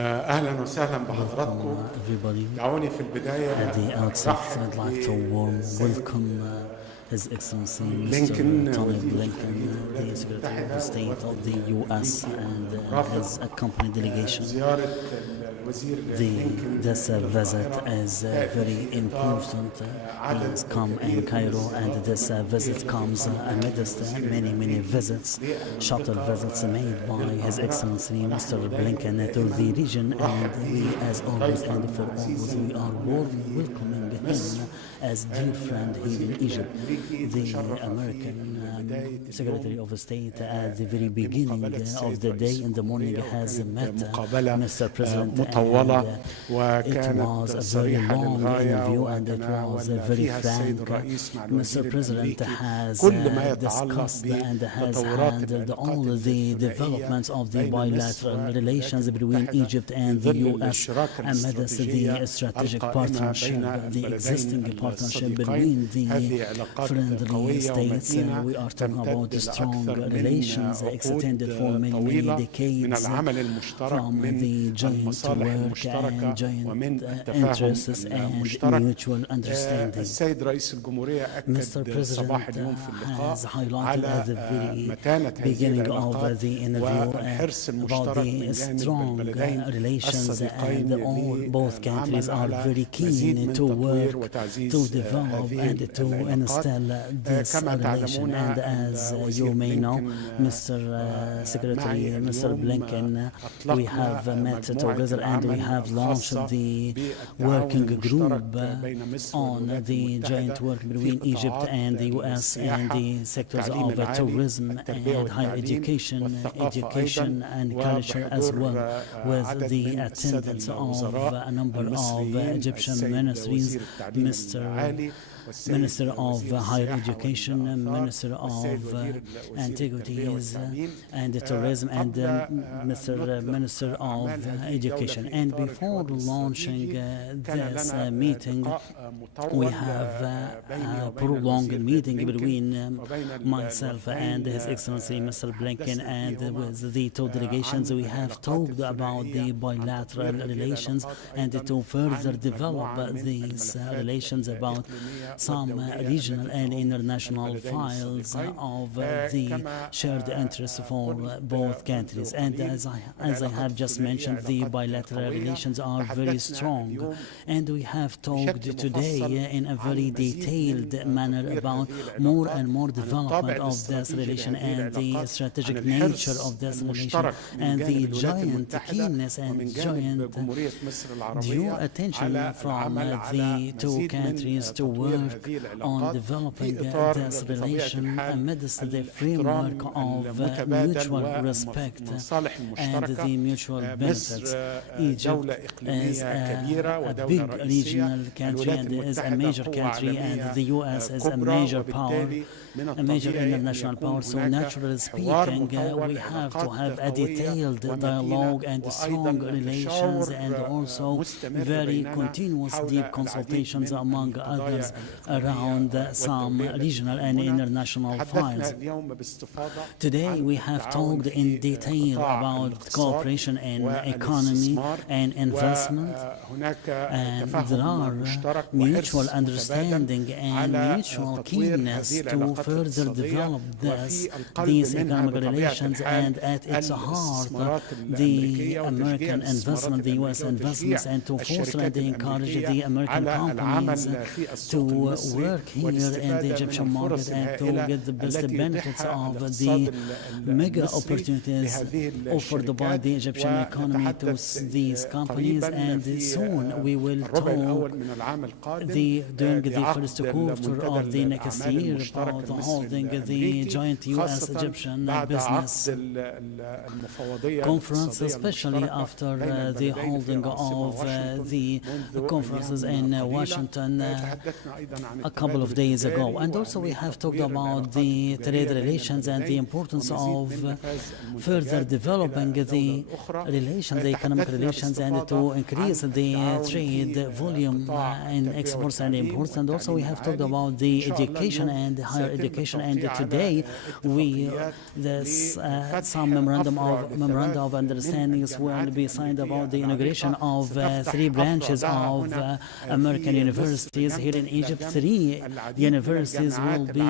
أهلا وسهلا بحضراتكم. Welcome everybody. دعوني في البداية At the outset, I'd like to warm welcome His Excellency Mr. Antony Blinken, the Secretary of State of the U.S. and his accompanying delegation. This visit is very important. He has come in Cairo, and this visit comes amidst many visits, shuttle visits made by His Excellency Mr. Blinken to the region, and we, as always and for always, we are warmly welcoming him as dear friend here in Egypt. The American Secretary of State at the very beginning of the day in the morning has met Mr. President, and it was a very long interview and it was very frank. Mr. President has discussed and has handled all the developments of the bilateral relations between Egypt and the U.S. amidst the strategic partnership, the existing partnership between the friendly states. We are talking about strong relations extended for many decades from the joint work and joint interests and mutual understanding. Mr. President has highlighted at the very beginning of the interview about the strong relations, and both countries are very keen to work to develop and to instill this relation. And as you may know, Mr. Secretary, Mr. Blinken, we have met together and we have launched the working group on the joint work between Egypt and the U.S. and the sectors of tourism and higher education and culture, as well, with the attendance of a number of Egyptian ministries, Minister of Higher Education, Minister of Antiquities and Tourism, and Minister of Education. And before launching this meeting, we have a prolonged meeting between myself and His Excellency Mr. Blinken, and with the two delegations we have talked about the bilateral relations and to further develop these relations about some regional and international files of the shared interests for both countries. And as I have just mentioned, the bilateral relations are very strong, and we have talked today in a very detailed manner about more and more development of this relation and the strategic nature of this relation and the giant keenness and giant due attention from the two countries to work on developing this relation amidst the framework of mutual respect and the mutual benefits. Egypt is a big regional country and is a major country, and the U.S. is a major power, a major international power. So naturally speaking, we have to have a detailed dialogue and strong relations, and also very continuous deep consultations among others around some regional and international files. Today we have talked in detail about cooperation in economy and investment, and there are mutual understanding and mutual keenness to further develop these economic relations, and at its heart the American investment, the U.S. investments, and to foster and encourage the American companies to work here in the Egyptian market and to get the best benefits of the mega opportunities offered by the Egyptian economy to these companies. And soon we will talk during the first quarter of the next year about holding the joint U.S.-Egyptian business conference, especially after the holding of the conferences in Washington a couple of days ago. And also we have talked about the trade relations and the importance of further developing the relations, the economic relations, and to increase the trade volume in exports and imports. And also we have talked about the education and higher education. And today, some memoranda of understandings will be signed about the inauguration of 3 branches of American universities here in Egypt. 3 universities will be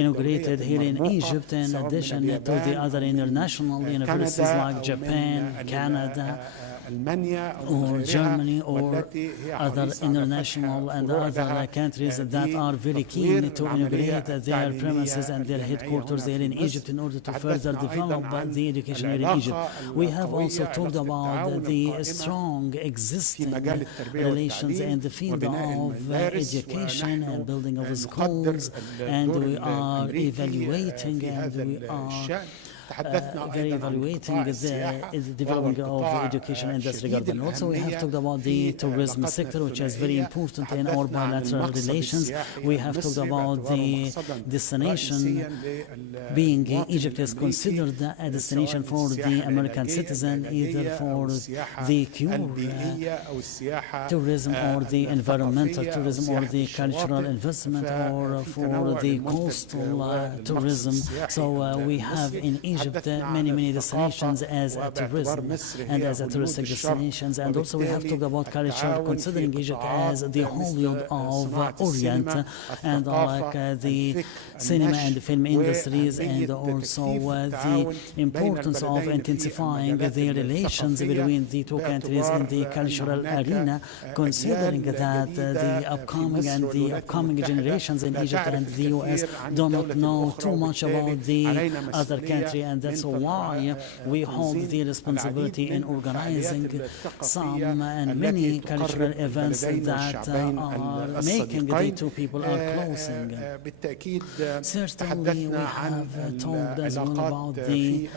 inaugurated here in Egypt, in addition to the other international universities like Japan, Canada, or Germany, or other international and other countries that are very keen to inaugurate their premises and their headquarters here in Egypt in order to further develop the education here in Egypt. We have also talked about the strong existing relations in the field of education and building of schools, and we are evaluating very evaluating the development of education in this regard. And also we have talked about the tourism sector, which is very important in our bilateral relations. We have talked about the destination, being Egypt is considered a destination for the American citizen, either for the pure tourism or the environmental tourism or the cultural investment or for the coastal tourism. So we have in Egypt many destinations as a tourism and as a touristic destinations, and also we have talked about culture, considering Egypt as the Hollywood of Orient, and like the cinema and the film industries, and also the importance of intensifying the relations between the 2 countries in the cultural arena, considering that the upcoming generations in Egypt and the U.S. do not know too much about the other country, and that's why we hold the responsibility in organizing some and many cultural events that are making the 2 people are closing. Certainly we have talked as well about the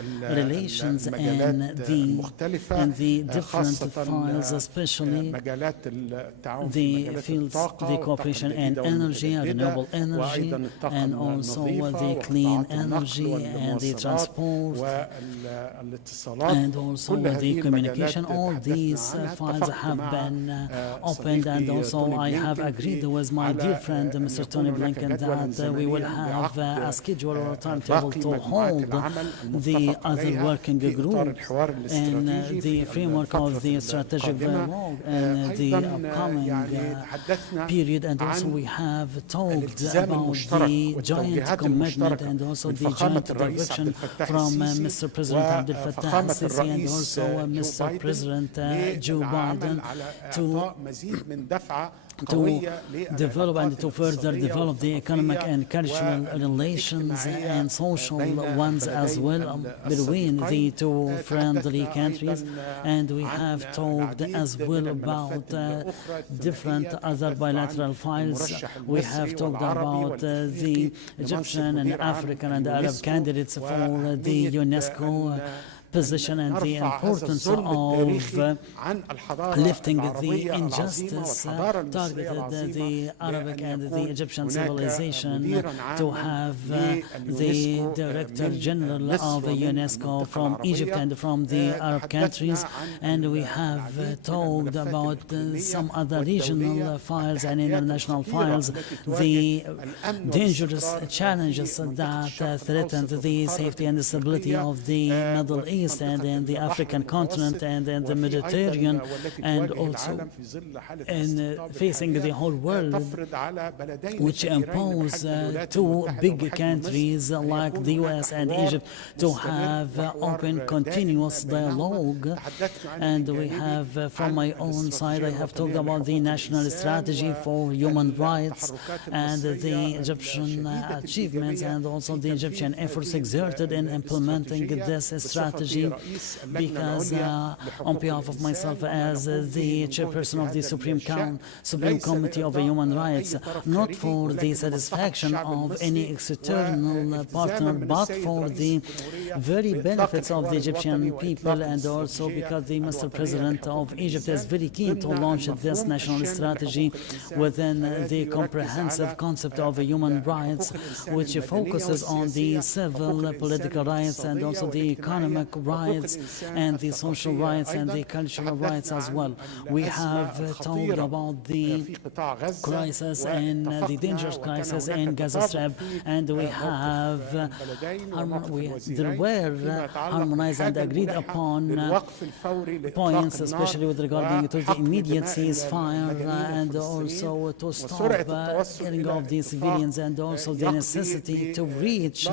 relations and the different files, especially the fields, the cooperation in energy, renewable energy, and also the clean energy and the transport, and also the communication. All these files have been opened, and also I have agreed with my dear friend Mr. Tony Blinken that we will have a schedule or a timetable to hold the other working group in the framework of the strategic dialogue and the upcoming period. And also we have talked about the joint commitment and also the joint direction from Mr. President Abdel Fattah al-Sisi and also Mr. President Joe Biden to develop and to further develop the economic and cultural relations and social ones as well between the 2 friendly countries. And we have talked as well about different other bilateral files. We have talked about the Egyptian and African and Arab candidates for the UNESCO position and the importance of lifting the injustice targeted the Arabic and the Egyptian civilization, to have the Director General of UNESCO from Egypt and from the Arab countries. And we have talked about some other regional files and international files, the dangerous challenges that threaten the safety and the stability of the Middle East and in the African continent and in the Mediterranean, and also in facing the whole world, which impose 2 big countries like the U.S. and Egypt to have open, continuous dialogue. And we have, from my own side, I have talked about the national strategy for human rights and the Egyptian achievements and also the Egyptian efforts exerted in implementing this strategy, because on behalf of myself as the chairperson of the Supreme Committee of Human Rights, not for the satisfaction of any external partner, but for the very benefits of the Egyptian people, and also because the Mr. President of Egypt is very keen to launch this national strategy within the comprehensive concept of human rights, which focuses on the civil, political rights and also the economic rights and the social rights and the cultural rights as well. We have talked about the crisis and the dangerous crisis in Gaza Strip, and we have there were harmonized and agreed upon points, especially with regarding to the immediate ceasefire and also to stop killing of the civilians, and also the necessity to reach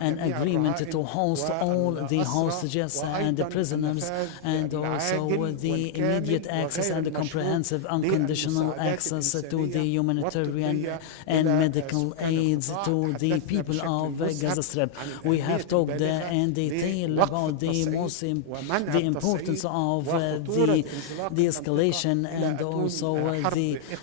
an agreement to host all the hostages and the prisoners, and also the immediate access and the comprehensive unconditional access to the humanitarian and medical aids to the people of Gaza Strip. We have talked in detail about the importance of the escalation, and also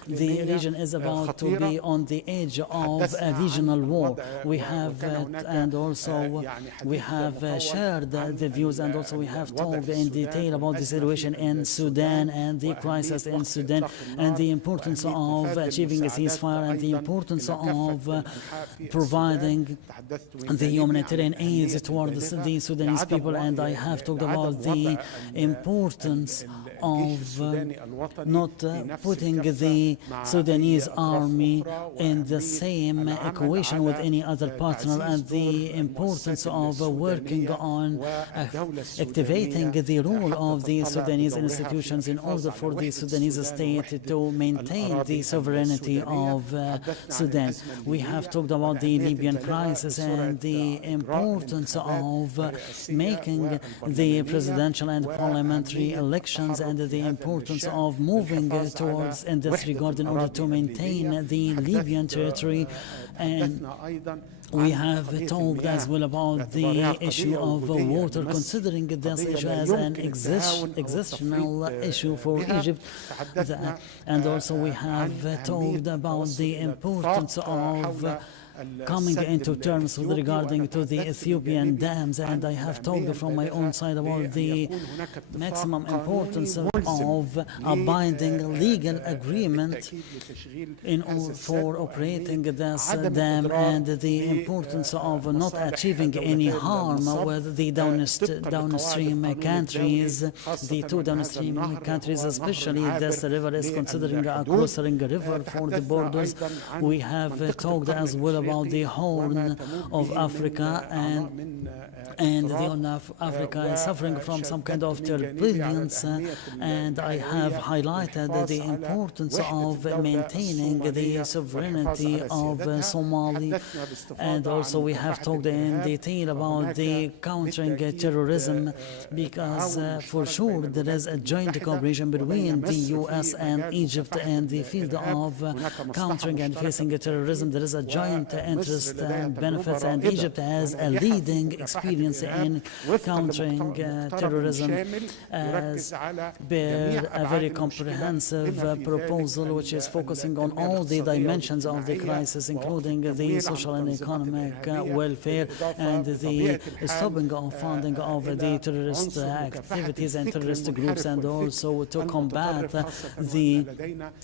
the region is about to be on the edge of a regional war. We have and also we have shared the views, and also we have talked in detail about the situation in Sudan and the crisis in Sudan, and the importance of achieving a ceasefire, and the importance of providing the humanitarian aids towards the Sudanese people. And I have talked about the importance of not putting the Sudanese army in the same equation with any other partner, and the importance of working on activating the role of the Sudanese institutions in order for the Sudanese state to maintain the sovereignty of Sudan. We have talked about the Libyan crisis and the importance of making the presidential and parliamentary elections, and the importance of moving towards in this regard in order to maintain the Libyan territory. And we have talked as well about the issue of water, considering this issue as an existential issue for Egypt. And also we have talked about the importance of coming into terms with regarding to the Ethiopian dams, and I have talked from my own side about the maximum importance of a binding legal agreement for operating this dam, and the importance of not achieving any harm with the downstream countries, the two downstream countries, especially this river is considering a crossing river for the borders. We have talked as well about the Horn of Africa, and the Horn of Africa is suffering from some kind of turbulence, and I have highlighted the importance of maintaining the sovereignty of Somalia, and also we have talked in detail about the countering terrorism, because for sure there is a joint cooperation between the U.S. and Egypt in the field of countering and facing terrorism. There is a joint interest and benefits, and Egypt has a leading experience in countering terrorism as per a very comprehensive proposal which is focusing on all the dimensions of the crisis, including the social and economic welfare, and the stopping of funding of the terrorist activities and terrorist groups, and also to combat the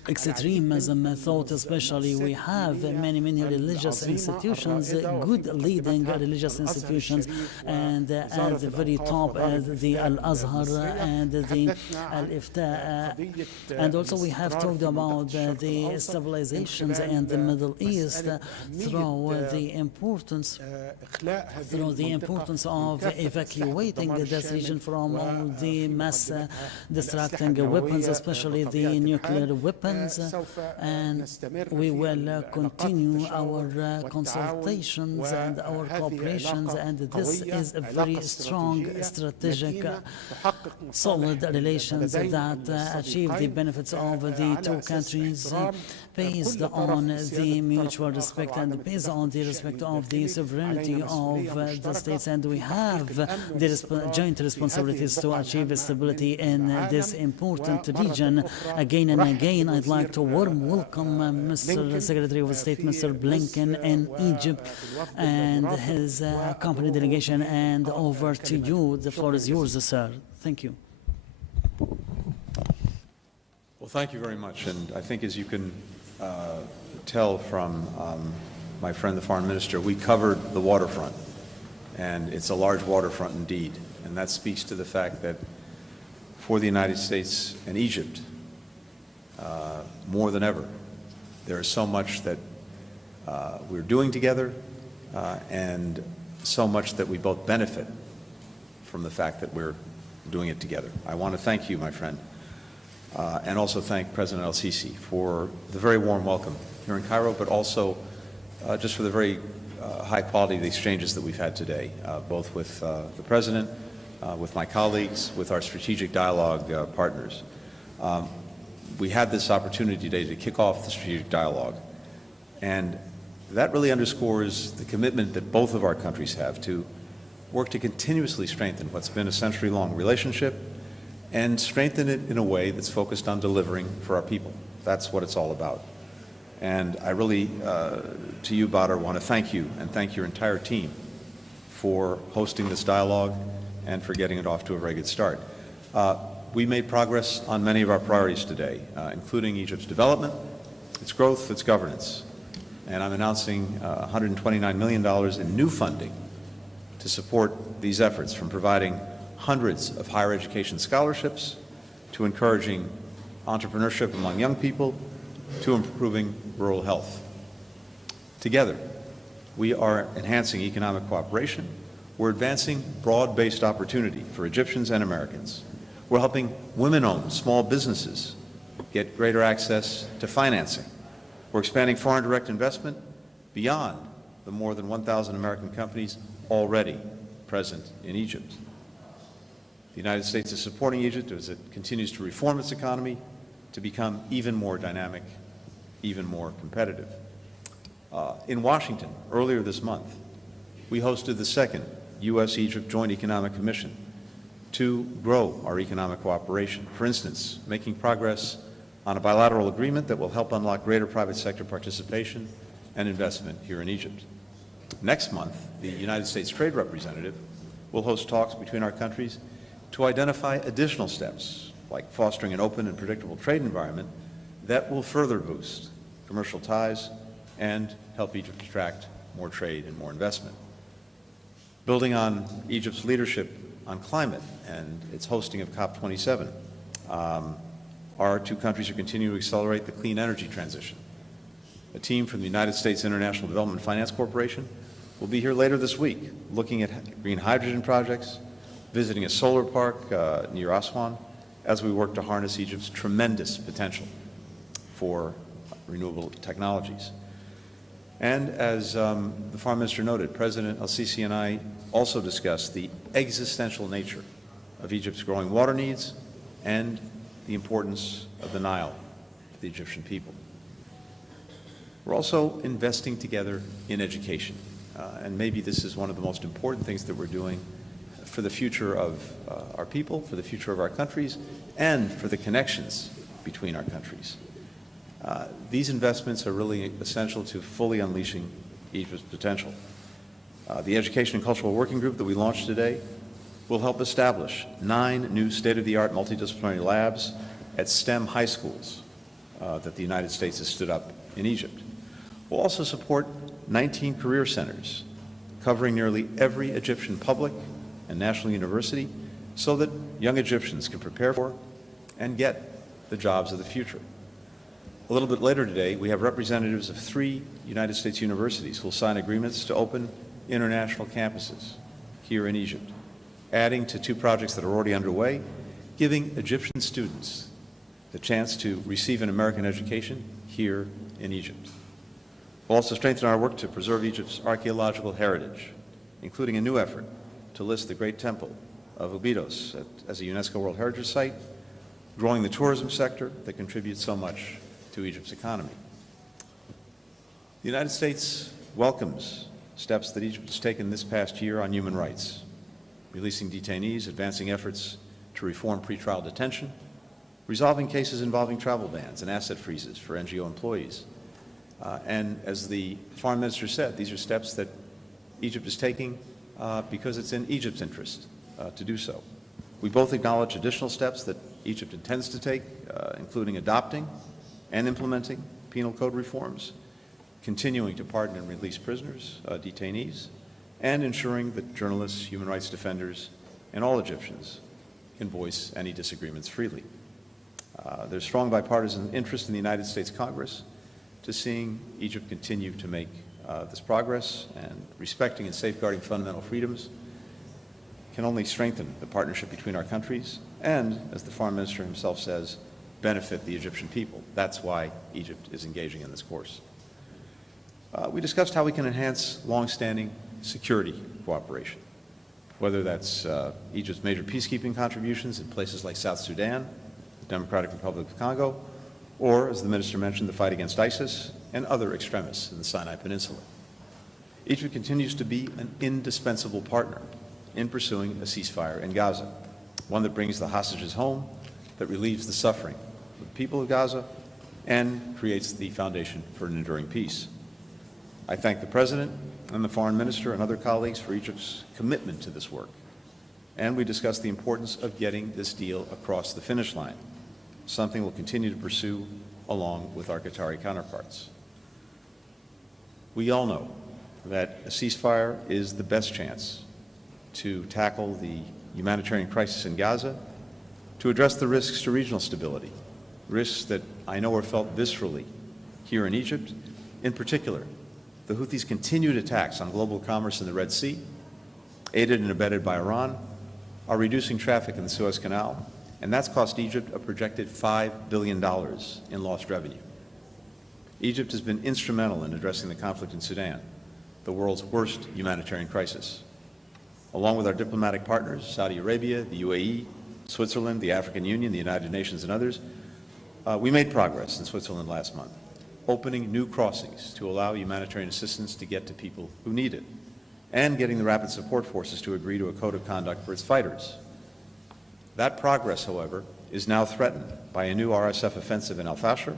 extremism thought. Especially we have many religious institutions, good leading religious institutions, and at the very top the Al-Azhar and the Al-Ifta, and also we have talked about the stabilizations in the Middle East through the importance of evacuating this region from all the mass destructing weapons, especially the nuclear weapons, and we will continue our consultations and our cooperations, and this is a very strong strategic solid relations that achieve the benefits of the two countries based on the mutual respect and based on the respect of the sovereignty of the states, and we have the joint responsibilities to achieve stability in this important region. Again and again, I'd like to warm welcome Mr. Secretary of State, Mr. Blinken in Egypt and his company delegation, and over to you. The floor is yours, sir. Thank you. Well, thank you very much. And I think, as you can tell from my friend, the foreign minister, we covered the waterfront, and it's a large waterfront indeed. and that speaks to the fact that for the United States and Egypt, more than ever, there is so much that we're doing together and so much that we both benefit from the fact that we're doing it together. I want to thank you, my friend, and also thank President El-Sisi for the very warm welcome here in Cairo, but also just for the very high quality of the exchanges that we've had today, both with the President, with my colleagues, with our strategic dialogue partners. We had this opportunity today to kick off the strategic dialogue, and that really underscores the commitment that both of our countries have to work to continuously strengthen what's been a century-long relationship and strengthen it in a way that's focused on delivering for our people. That's what it's all about. And I really, to you, Badr, want to thank you and thank your entire team for hosting this dialogue and for getting it off to a very good start. We made progress on many of our priorities today, including Egypt's development, its growth, its governance. And I'm announcing $129 million in new funding to support these efforts, from providing hundreds of higher education scholarships to encouraging entrepreneurship among young people to improving rural health. Together, we are enhancing economic cooperation. We're advancing broad-based opportunity for Egyptians and Americans. We're helping women-owned small businesses get greater access to financing. We're expanding foreign direct investment beyond the more than 1,000 American companies already present in Egypt. The United States is supporting Egypt as it continues to reform its economy to become even more dynamic, even more competitive. In Washington, earlier this month, we hosted the second U.S.-Egypt Joint Economic Commission to grow our economic cooperation. For instance, making progress on a bilateral agreement that will help unlock greater private sector participation and investment here in Egypt. Next month, the United States Trade Representative will host talks between our countries to identify additional steps, like fostering an open and predictable trade environment that will further boost commercial ties and help Egypt attract more trade and more investment. Building on Egypt's leadership on climate and its hosting of COP27, our two countries are continuing to accelerate the clean energy transition. A team from the United States International Development Finance Corporation will be here later this week looking at green hydrogen projects, visiting a solar park near Aswan, as we work to harness Egypt's tremendous potential for renewable technologies. And as the Foreign Minister noted, President El-Sisi and I also discussed the existential nature of Egypt's growing water needs and the importance of the Nile to the Egyptian people. We're also investing together in education, and maybe this is one of the most important things that we're doing for the future of our people, for the future of our countries, and for the connections between our countries. These investments are really essential to fully unleashing Egypt's potential. The Education and Cultural Working Group that we launched today will help establish 9 new state-of-the-art multidisciplinary labs at STEM high schools that the United States has stood up in Egypt. We'll also support 19 career centers covering nearly every Egyptian public and national university so that young Egyptians can prepare for and get the jobs of the future. A little bit later today, we have representatives of 3 United States universities who will sign agreements to open international campuses here in Egypt, adding to 2 projects that are already underway, giving Egyptian students the chance to receive an American education here in Egypt. We'll also strengthen our work to preserve Egypt's archaeological heritage, including a new effort to list the Great Temple of Abydos as a UNESCO World Heritage Site, growing the tourism sector that contributes so much to Egypt's economy. The United States welcomes steps that Egypt has taken this past year on human rights, releasing detainees, advancing efforts to reform pretrial detention, resolving cases involving travel bans and asset freezes for NGO employees. And as the Foreign Minister said, these are steps that Egypt is taking because it's in Egypt's interest to do so. We both acknowledge additional steps that Egypt intends to take, including adopting and implementing penal code reforms, continuing to pardon and release prisoners, detainees, and ensuring that journalists, human rights defenders, and all Egyptians can voice any disagreements freely. There's strong bipartisan interest in the United States Congress to seeing Egypt continue to make this progress, and respecting and safeguarding fundamental freedoms can only strengthen the partnership between our countries and, as the Foreign Minister himself says, benefit the Egyptian people. That's why Egypt is engaging in this course. We discussed how we can enhance long-standing security cooperation, whether that's Egypt's major peacekeeping contributions in places like South Sudan, the Democratic Republic of Congo, or, as the Minister mentioned, the fight against ISIS and other extremists in the Sinai Peninsula. Egypt continues to be an indispensable partner in pursuing a ceasefire in Gaza, one that brings the hostages home, that relieves the suffering of the people of Gaza, and creates the foundation for an enduring peace. I thank the President and the Foreign Minister and other colleagues for Egypt's commitment to this work, and we discussed the importance of getting this deal across the finish line, something we'll continue to pursue along with our Qatari counterparts. We all know that a ceasefire is the best chance to tackle the humanitarian crisis in Gaza, to address the risks to regional stability, risks that I know are felt viscerally here in Egypt. In particular, the Houthis' continued attacks on global commerce in the Red Sea, aided and abetted by Iran, are reducing traffic in the Suez Canal, and that's cost Egypt a projected $5 billion in lost revenue. Egypt has been instrumental in addressing the conflict in Sudan, the world's worst humanitarian crisis. Along with our diplomatic partners, Saudi Arabia, the UAE, Switzerland, the African Union, the United Nations, and others, we made progress in Switzerland last month, opening new crossings to allow humanitarian assistance to get to people who need it, and getting the Rapid Support Forces to agree to a code of conduct for its fighters. That progress, however, is now threatened by a new RSF offensive in Al-Fasher,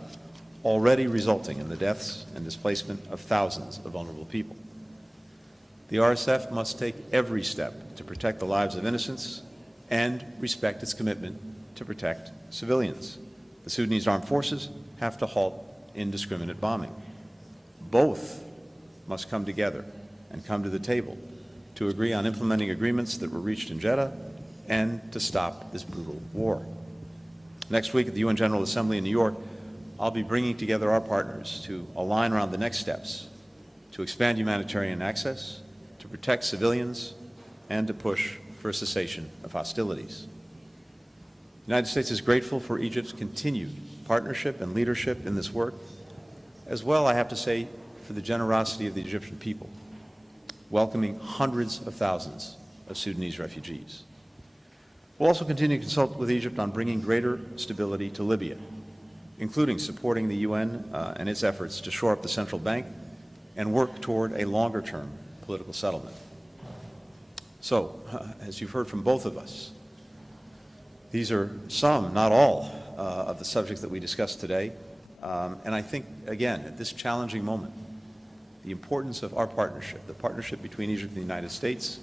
already resulting in the deaths and displacement of thousands of vulnerable people. The RSF must take every step to protect the lives of innocents and respect its commitment to protect civilians. The Sudanese armed forces have to halt indiscriminate bombing. Both must come together and come to the table to agree on implementing agreements that were reached in Jeddah and to stop this brutal war. Next week at the UN General Assembly in New York, I'll be bringing together our partners to align around the next steps to expand humanitarian access, to protect civilians, and to push for a cessation of hostilities. The United States is grateful for Egypt's continued partnership and leadership in this work, as well, I have to say, for the generosity of the Egyptian people, welcoming hundreds of thousands of Sudanese refugees. We'll also continue to consult with Egypt on bringing greater stability to Libya, including supporting the UN and its efforts to shore up the central bank and work toward a longer-term political settlement. So, as you've heard from both of us, these are some, not all, of the subjects that we discussed today. And I think, again, at this challenging moment, the importance of our partnership, the partnership between Egypt and the United States,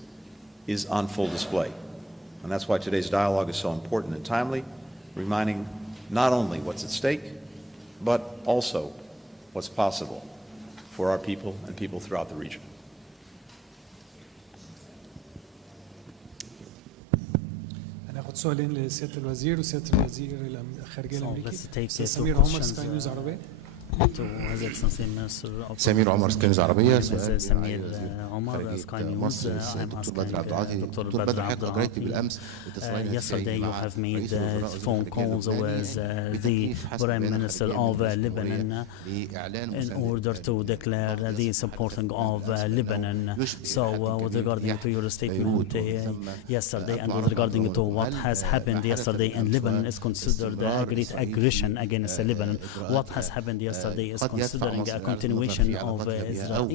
is on full display. And that's why today's dialogue is so important and timely, reminding not only what's at stake, but also what's possible for our people and people throughout the region. هناخد سؤالين لسيادة الوزير وسيادة الوزير الخارجية الأمريكي. let's take أستاذ two سمير عمر questions, سكاي نيوز عربية. to His Excellency Minister of سمير عمر سكاي نيوز عربية. سمير عمر Sky News. I'm asking Dr. Badr Abdelatty. Yesterday you have made phone calls with the Prime Minister of Lebanon in order to declare the supporting of Lebanon. So with regarding to your statement yesterday and with regarding to what has happened yesterday in Lebanon is considered a great aggression against Lebanon. What has happened yesterday is considering a continuation of Israel,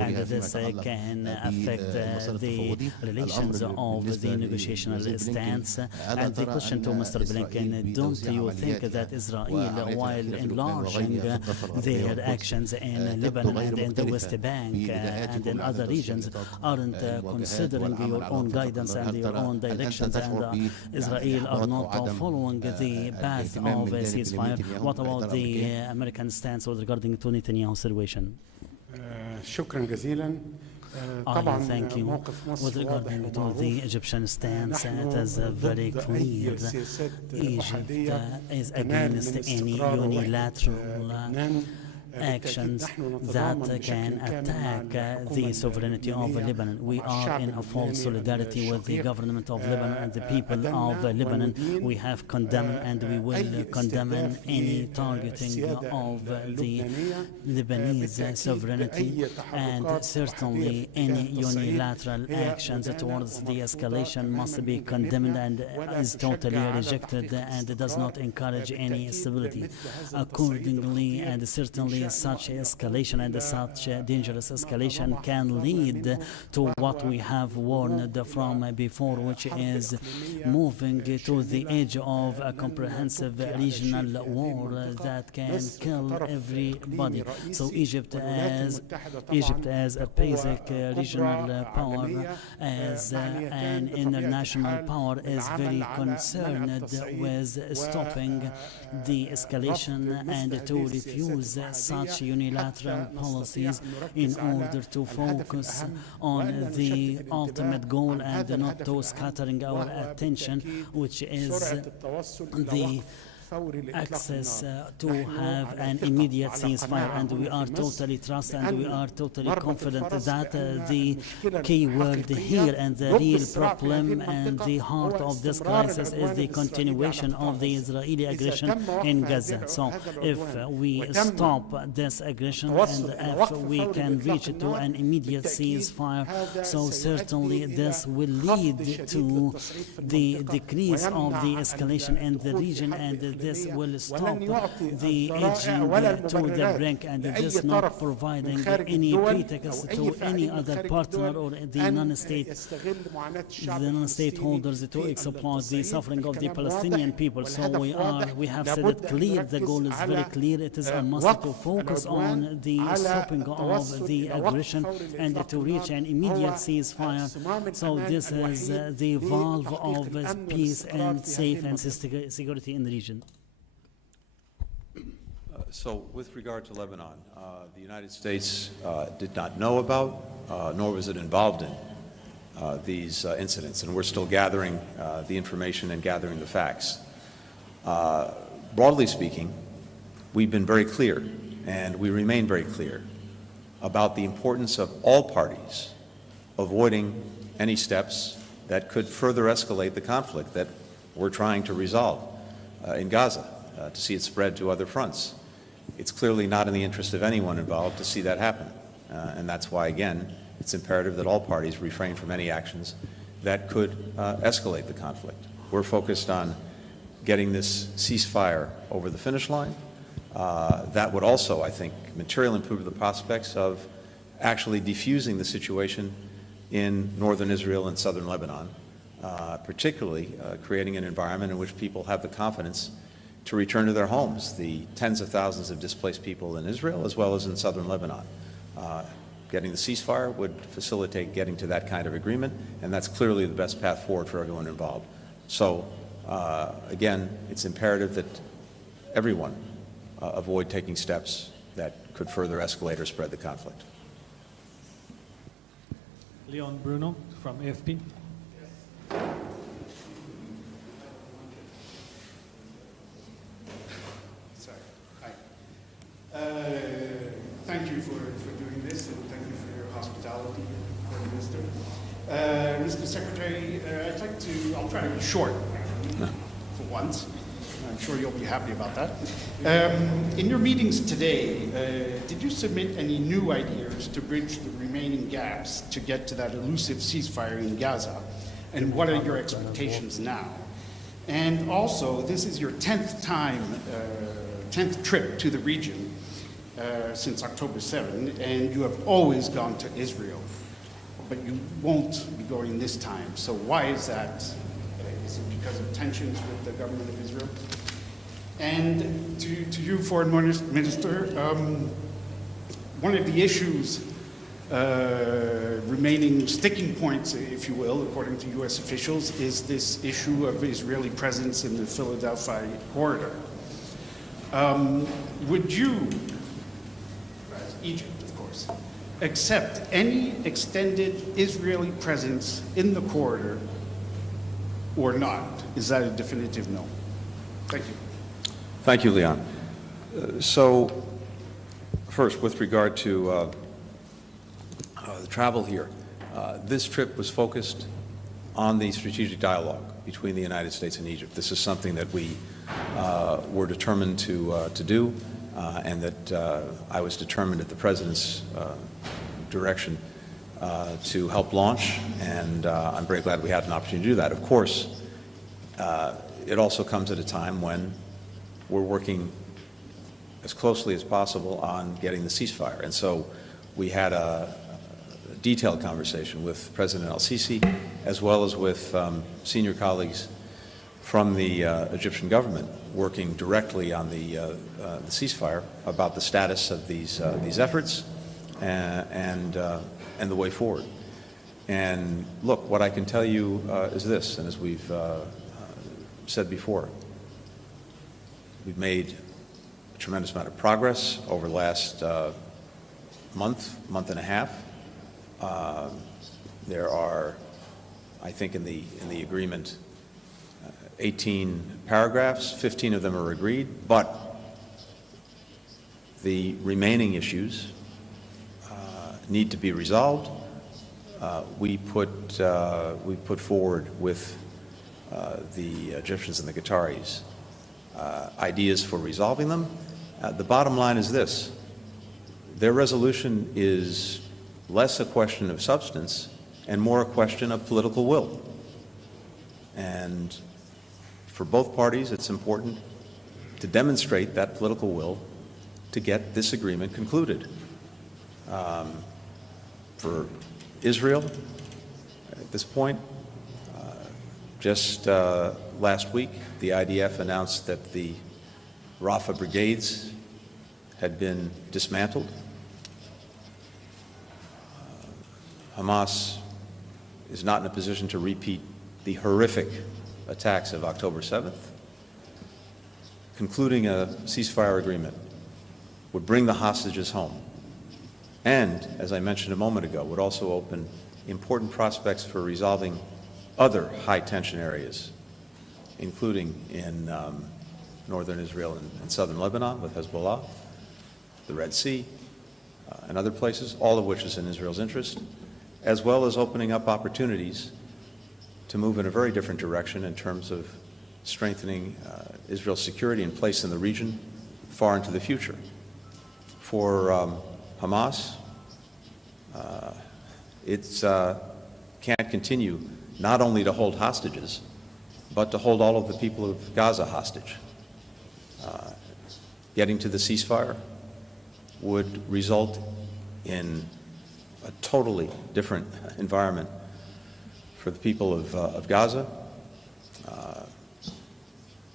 and this can affect the relations of the negotiational stance. And the question to Mr. Blinken, don't you think that Israel, while enlarging their actions in Lebanon and in the West Bank and in other regions, aren't considering your own guidance and your own directions, and Israel are not following the path of a ceasefire? What about the American stance regarding to Netanyahu situation? شكرا جزيلا. I thank you. With regard to the Egyptian stance, it is very clear. Egypt is against any unilateral actions that can attack the sovereignty of Lebanon. We are in a full solidarity with the government of Lebanon and the people of Lebanon. We have condemned and we will condemn any targeting of the Lebanese sovereignty, and certainly any unilateral actions towards the escalation must be condemned and is totally rejected and does not encourage any stability. Accordingly, and certainly such escalation and such dangerous escalation can lead to what we have warned from before, which is moving to the edge of a comprehensive regional war that can kill everybody. So Egypt as a basic regional power, as an international power, is very concerned with stopping the escalation and to refuse such unilateral policies in order to focus on the ultimate goal and not to scattering our attention, which is the access to have an immediate ceasefire. And we are totally trust and we are totally confident that the key word here and the real problem and the heart of this crisis is the continuation of the Israeli aggression in Gaza. So if we stop this aggression and if we can reach to an immediate ceasefire, so certainly this will lead to the decrease of the escalation in the region, and this will stop the edging to the brink, and this not providing any pretext to any other partner or the non-state holders to exploit the suffering of the Palestinian people. So we have said it clear, the goal is very clear. It is a must to focus on the stopping of the aggression and to reach an immediate ceasefire. So this is the valve of peace and safe and security in the region. So with regard to Lebanon, the United States did not know about, nor was it involved in these incidents, and we're still gathering the information and gathering the facts. Broadly speaking, we've been very clear, and we remain very clear, about the importance of all parties avoiding any steps that could further escalate the conflict that we're trying to resolve in Gaza, to see it spread to other fronts. It's clearly not in the interest of anyone involved to see that happen. And that's why, again, it's imperative that all parties refrain from any actions that could escalate the conflict. We're focused on getting this ceasefire over the finish line. That would also, I think, materially improve the prospects of actually defusing the situation in northern Israel and southern Lebanon, particularly creating an environment in which people have the confidence to return to their homes, the tens of thousands of displaced people in Israel as well as in southern Lebanon. Getting the ceasefire would facilitate getting to that kind of agreement, and that's clearly the best path forward for everyone involved. So, again, it's imperative that everyone avoid taking steps that could further escalate or spread the conflict. Leon Bruno from AFP. Thank you for doing this, and thank you for your hospitality, Prime Minister. Mr. Secretary, I'll try to be short for once. I'm sure you'll be happy about that. In your meetings today, did you submit any new ideas to bridge the remaining gaps to get to that elusive ceasefire in Gaza? And what are your expectations now? And also, this is your 10th trip to the region since October 7, and you have always gone to Israel, but you won't be going this time. So why is that? Is it because of tensions with the government of Israel? And to you, Foreign Minister, one of the issues remaining sticking points, if you will, according to U.S. officials, is this issue of Israeli presence in the Philadelphia corridor. Would you, Egypt, of course, accept any extended Israeli presence in the corridor or not? Is that a definitive no? Thank you. Thank you, Leon. So, first, with regard to the travel here, this trip was focused on the strategic dialogue between the United States and Egypt. This is something that we were determined to do, and that I was determined at the President's direction to help launch, and I'm very glad we had an opportunity to do that. Of course, it also comes at a time when we're working as closely as possible on getting the ceasefire. And so we had a detailed conversation with President al-Sisi, as well as with senior colleagues from the Egyptian government, working directly on the ceasefire about the status of these efforts and the way forward. And look, what I can tell you is this, and as we've said before, we've made a tremendous amount of progress over the last month and a half. There are, I think, in the agreement, 18 paragraphs. 15 of them are agreed, but the remaining issues need to be resolved. We put forward with the Egyptians and the Qataris ideas for resolving them. The bottom line is this: their resolution is less a question of substance and more a question of political will. And for both parties, it's important to demonstrate that political will to get this agreement concluded. For Israel, at this point, just last week, the IDF announced that the Rafah brigades had been dismantled. Hamas is not in a position to repeat the horrific attacks of October 7th. Concluding a ceasefire agreement would bring the hostages home, and, as I mentioned a moment ago, would also open important prospects for resolving other high-tension areas, including in northern Israel and southern Lebanon with Hezbollah, the Red Sea, and other places, all of which is in Israel's interest, as well as opening up opportunities to move in a very different direction in terms of strengthening Israel's security and place in the region far into the future. For Hamas, it can't continue not only to hold hostages, but to hold all of the people of Gaza hostage. Getting to the ceasefire would result in a totally different environment for the people of Gaza,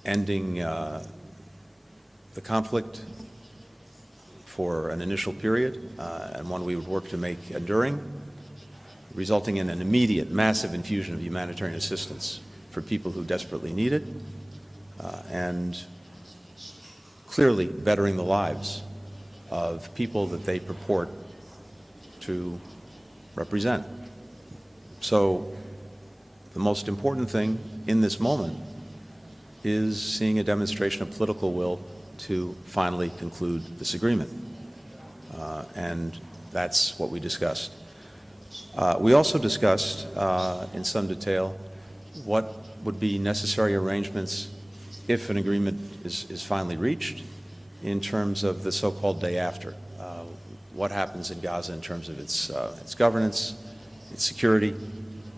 ending the conflict for an initial period, and one we would work to make enduring, resulting in an immediate, massive infusion of humanitarian assistance for people who desperately need it, and clearly bettering the lives of people that they purport to represent. So the most important thing in this moment is seeing a demonstration of political will to finally conclude this agreement. And that's what we discussed. We also discussed in some detail what would be necessary arrangements if an agreement is finally reached in terms of the so-called day after. What happens in Gaza in terms of its governance, its security,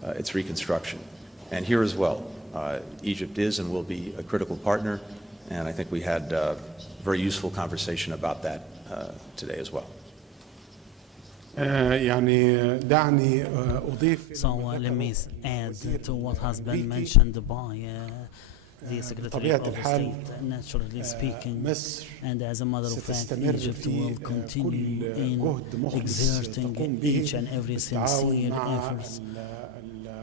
its reconstruction. And here as well, Egypt is and will be a critical partner, and I think we had a very useful conversation about that today as well. يعني دعني أضيف So let me add to what has been mentioned by the Secretary of State. Naturally speaking, and as a matter of fact, Egypt will continue in exerting each and every sincere efforts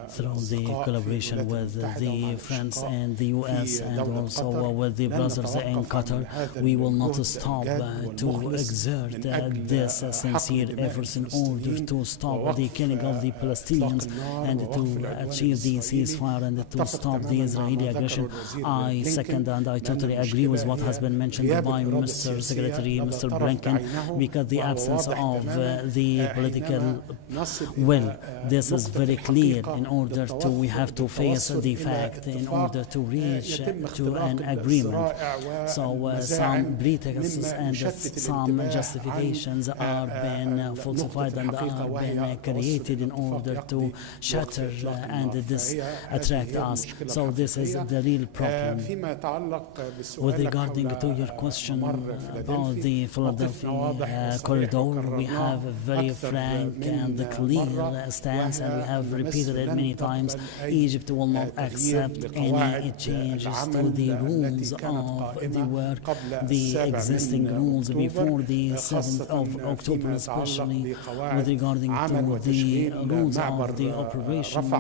through the collaboration with the friends and the U.S. and also with the brothers in Qatar. We will not stop to exert this sincere efforts in order to stop the killing of the Palestinians and to achieve the ceasefire and to stop the Israeli aggression. I second and I totally agree with what has been mentioned by Mr. Secretary, Mr. Blinken, because the absence of the political will, this is very clear. In order to, we have to face the fact in order to reach to an agreement. So some pretexts and some justifications are being falsified and are being created in order to shatter and distract us. So this is the real problem. With regarding to your question about the Philadelphia corridor, we have a very frank and clear stance, and we have repeated it many times. Egypt will not accept any changes to the rules of the work, the existing rules before the 7th of October, especially with regarding to the rules of the operation of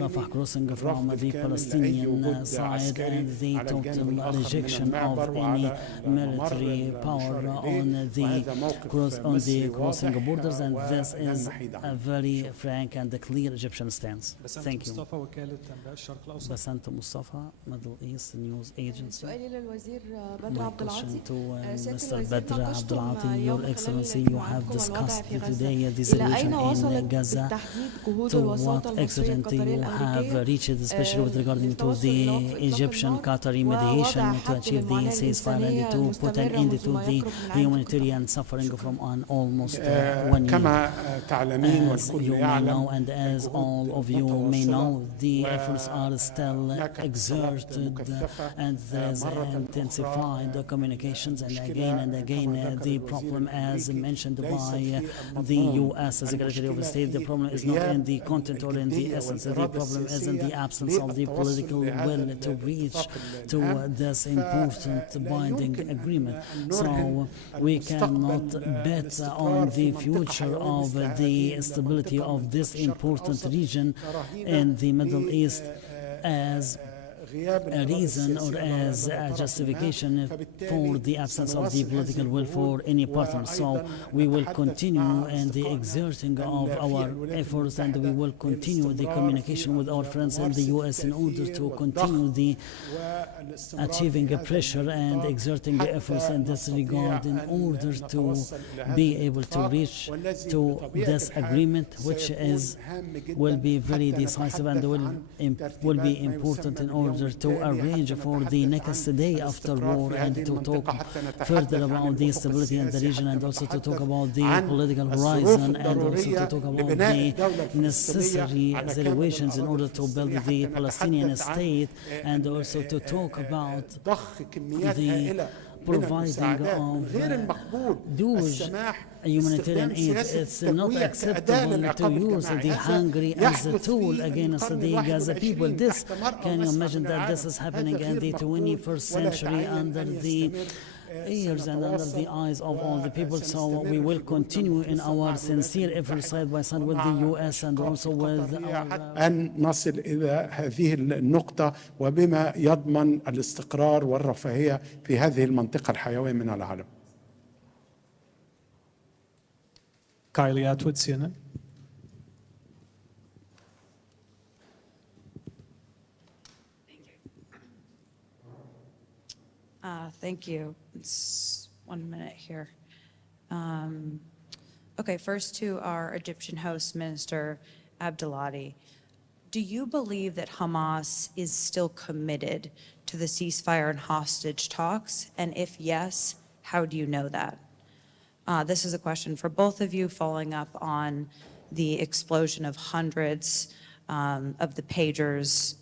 Rafah crossing from the Palestinian side and the total rejection of any military power on the crossing borders, and this is a very frank and clear Egyptian stance. Thank you. مصطفى وكالة أنباء الشرق الأوسط. بسنت مصطفى, Middle East News Agency. سؤالي للوزير بدر My عبد question العاطي. to سيادة Mr. الوزير Badr ناقشتم Abdelatty, يوم Your خلال Excellency, you have اجتماعاتكم discussed الوضع في today the غزة. إلى أين situation وصلت in Gaza. بالتحديد جهود To الوساطة what المصرية extent القطرية you have الأمريكية reached, especially with regarding to the Egyptian Qatari mediation to achieve the ceasefire and to put an end to the humanitarian suffering from an almost 1 year. كما تعلمين As والكل you may يعلم know, and as all of you may know, the efforts are still exerted and there's intensified communications, and again the problem, as mentioned by the U.S. Secretary of State, the problem is not in the content or in the essence. The problem is in the absence of the political will to reach to this important binding agreement. So we cannot bet on the future of the stability of this important region in the Middle East as a reason or as a justification for the absence of the political will for any partner. So we will continue in the exerting of our efforts, and we will continue the communication with our friends in the U.S. in order to continue the achieving a pressure and exerting the efforts in this regard in order to be able to reach to this agreement, which will be very decisive and will be important in order to arrange for the next day after war and to talk further about the stability in the region, and also to talk about the political horizon, and also to talk about the necessary situations in order to build the Palestinian state, and also to talk about the providing of huge humanitarian aid. It's not acceptable to use the Hungary as a tool against the Gaza people. Can you imagine that this is happening in the 21st century under the ears and under the eyes of all the people? So we will continue in our sincere efforts side by side with the U.S. and also with our أن نصل إلى هذه النقطة وبما يضمن الاستقرار والرفاهية في هذه المنطقة الحيوية من العالم. Kylie Atwood, CNN. Thank you. It's 1 minute here. Okay, first to our Egyptian host, Minister Abdelatty. Do you believe that Hamas is still committed to the ceasefire and hostage talks? And if yes, how do you know that? This is a question for both of you, following up on the explosion of hundreds of the pagers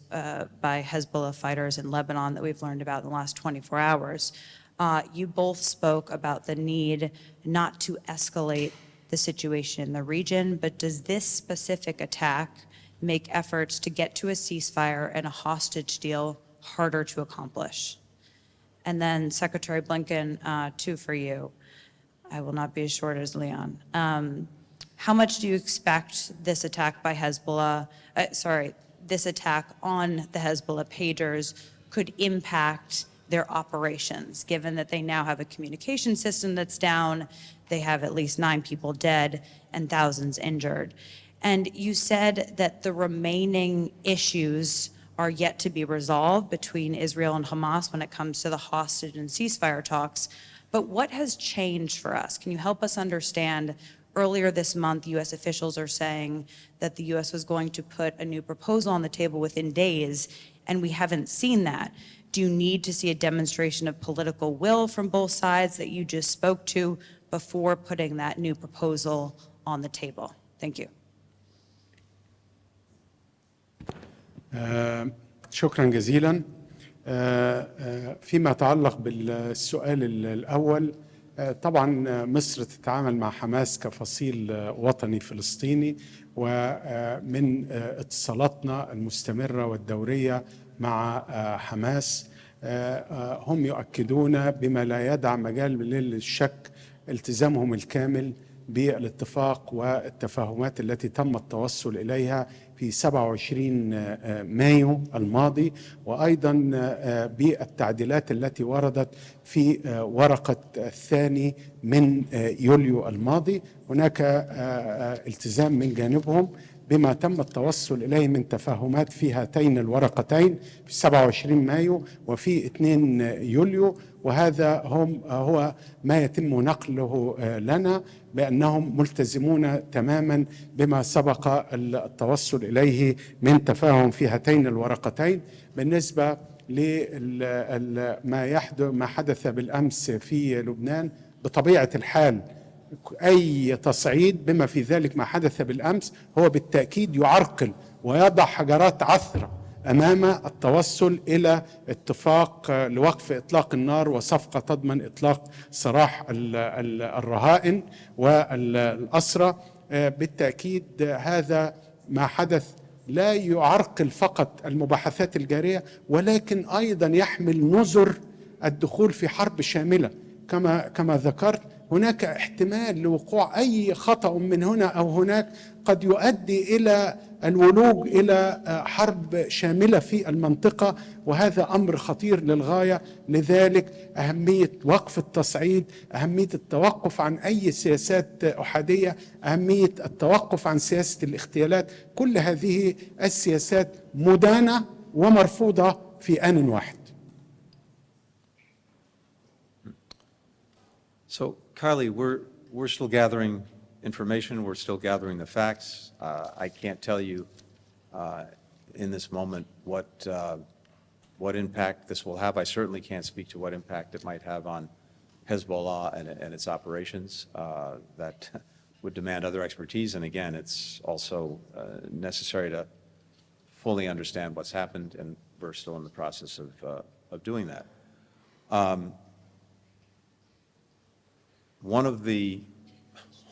by Hezbollah fighters in Lebanon that we've learned about in the last 24 hours. You both spoke about the need not to escalate the situation in the region, but does this specific attack make efforts to get to a ceasefire and a hostage deal harder to accomplish? And then Secretary Blinken, two for you. I will not be as short as Leon. how much do you expect this attack by Hezbollah, this attack on the Hezbollah pagers could impact their operations, given that they now have a communication system that's down, they have at least 9 people dead and thousands injured. And you said that the remaining issues are yet to be resolved between Israel and Hamas when it comes to the hostage and ceasefire talks. But what has changed for us? Can you help us understand? Earlier this month, U.S. officials are saying that the U.S. was going to put a new proposal on the table within days, and we haven't seen that. Do you need to see a demonstration of political will from both sides that you just spoke to before putting that new proposal on the table? Thank you. شكرا جزيلا. فيما يتعلق بالسؤال الأول، طبعا مصر تتعامل مع حماس كفصيل وطني فلسطيني، ومن اتصالاتنا المستمرة والدورية مع حماس هم يؤكدون بما لا يدع مجال للشك التزامهم الكامل بالاتفاق والتفاهمات التي تم التوصل إليها في 27 مايو الماضي، وأيضا بالتعديلات التي وردت في ورقة الثاني من يوليو الماضي. هناك التزام من جانبهم بما تم التوصل إليه من تفاهمات في هاتين الورقتين في 27 مايو وفي 2 يوليو، وهذا هو ما يتم نقله لنا بأنهم ملتزمون تماما بما سبق التوصل إليه من تفاهم في هاتين الورقتين. بالنسبة لما حدث بالأمس في لبنان، بطبيعة الحال أي تصعيد بما في ذلك ما حدث بالأمس هو بالتأكيد يعرقل ويضع حجرات عثرة أمام التوصل إلى اتفاق لوقف إطلاق النار وصفقة تضمن إطلاق سراح الرهائن والأسرى. بالتأكيد هذا ما حدث لا يعرقل فقط المباحثات الجارية، ولكن أيضا يحمل نذر الدخول في حرب شاملة. كما ذكرت، هناك احتمال لوقوع أي خطأ من هنا أو هناك قد يؤدي إلى الولوج إلى حرب شاملة في المنطقة، وهذا أمر خطير للغاية. لذلك أهمية وقف التصعيد، أهمية التوقف عن أي سياسات أحادية، أهمية التوقف عن سياسة الاغتيالات، كل هذه السياسات مدانة ومرفوضة في آن واحد. So, Carly, we're still gathering information. We're still gathering the facts. I can't tell you in this moment what impact this will have. I certainly can't speak to what impact it might have on Hezbollah and its operations. That would demand other expertise. And again, it's also necessary to fully understand what's happened, and we're still in the process of doing that. One of the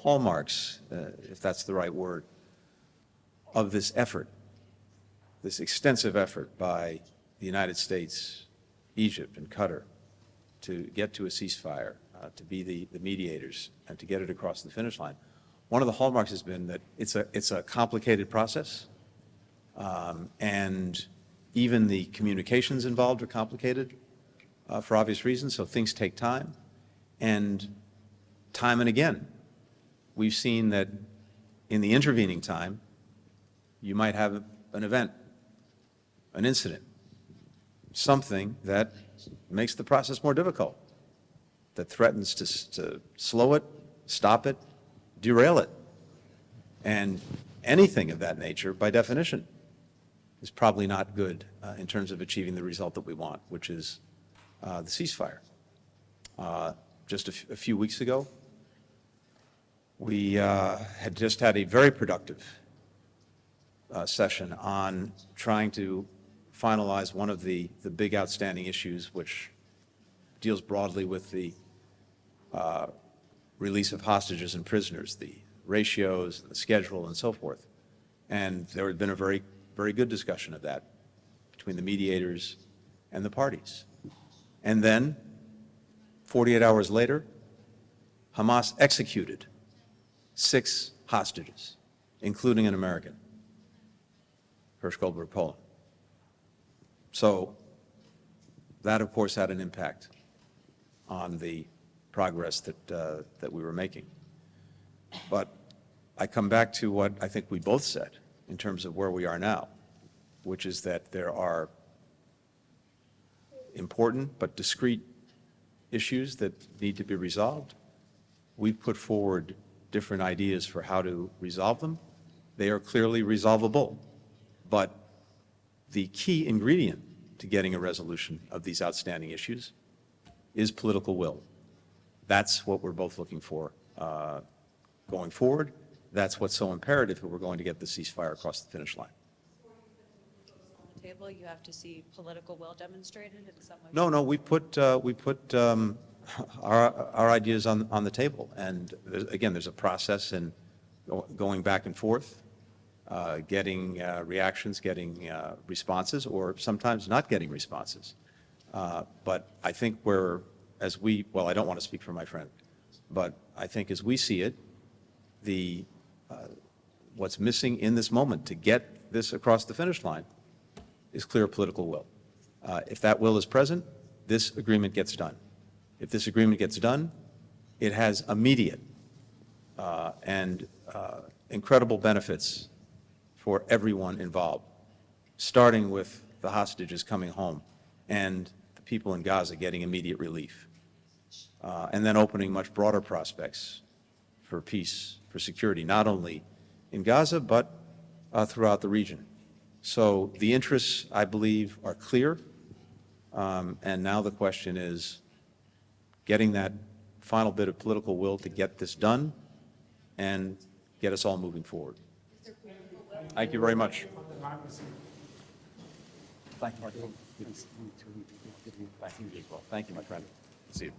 hallmarks, if that's the right word, of this effort, this extensive effort by the United States, Egypt, and Qatar to get to a ceasefire, to be the mediators, and to get it across the finish line, one of the hallmarks has been that it's a complicated process, and even the communications involved are complicated for obvious reasons, so things take time. And time and again, we've seen that in the intervening time, you might have an event, an incident, something that makes the process more difficult, that threatens to slow it, stop it, derail it. And anything of that nature, by definition, is probably not good in terms of achieving the result that we want, which is the ceasefire. Just a few weeks ago, we had just had a very productive session on trying to finalize one of the big outstanding issues, which deals broadly with the release of hostages and prisoners, the ratios, the schedule, and so forth. And there had been a very, very good discussion of that between the mediators and the parties. And then, 48 hours later, Hamas executed 6 hostages, including an American, Hersh Goldberg, Poland. So that, of course, had an impact on the progress that we were making. But I come back to what I think we both said in terms of where we are now, which is that there are important but discrete issues that need to be resolved. We've put forward different ideas for how to resolve them. They are clearly resolvable. But the key ingredient to getting a resolution of these outstanding issues is political will. That's what we're both looking for going forward. That's what's so imperative if we're going to get the ceasefire across the finish line. Table, you have to see political will demonstrated in some way. No, we put our ideas on the table, and again, there's a process in going back and forth, getting reactions, getting responses, or sometimes not getting responses. But I think well, I don't want to speak for my friend, but I think as we see it, what's missing in this moment to get this across the finish line is clear political will. If that will is present, this agreement gets done. If this agreement gets done, it has immediate and incredible benefits for everyone involved, starting with the hostages coming home and the people in Gaza getting immediate relief, and then opening much broader prospects for peace, for security, not only in Gaza, but throughout the region. So the interests, I believe, are clear, and now the question is getting that final bit of political will to get this done and get us all moving forward. Thank you very much. Thank you. Thank you as well. Thank you, my friend. See you.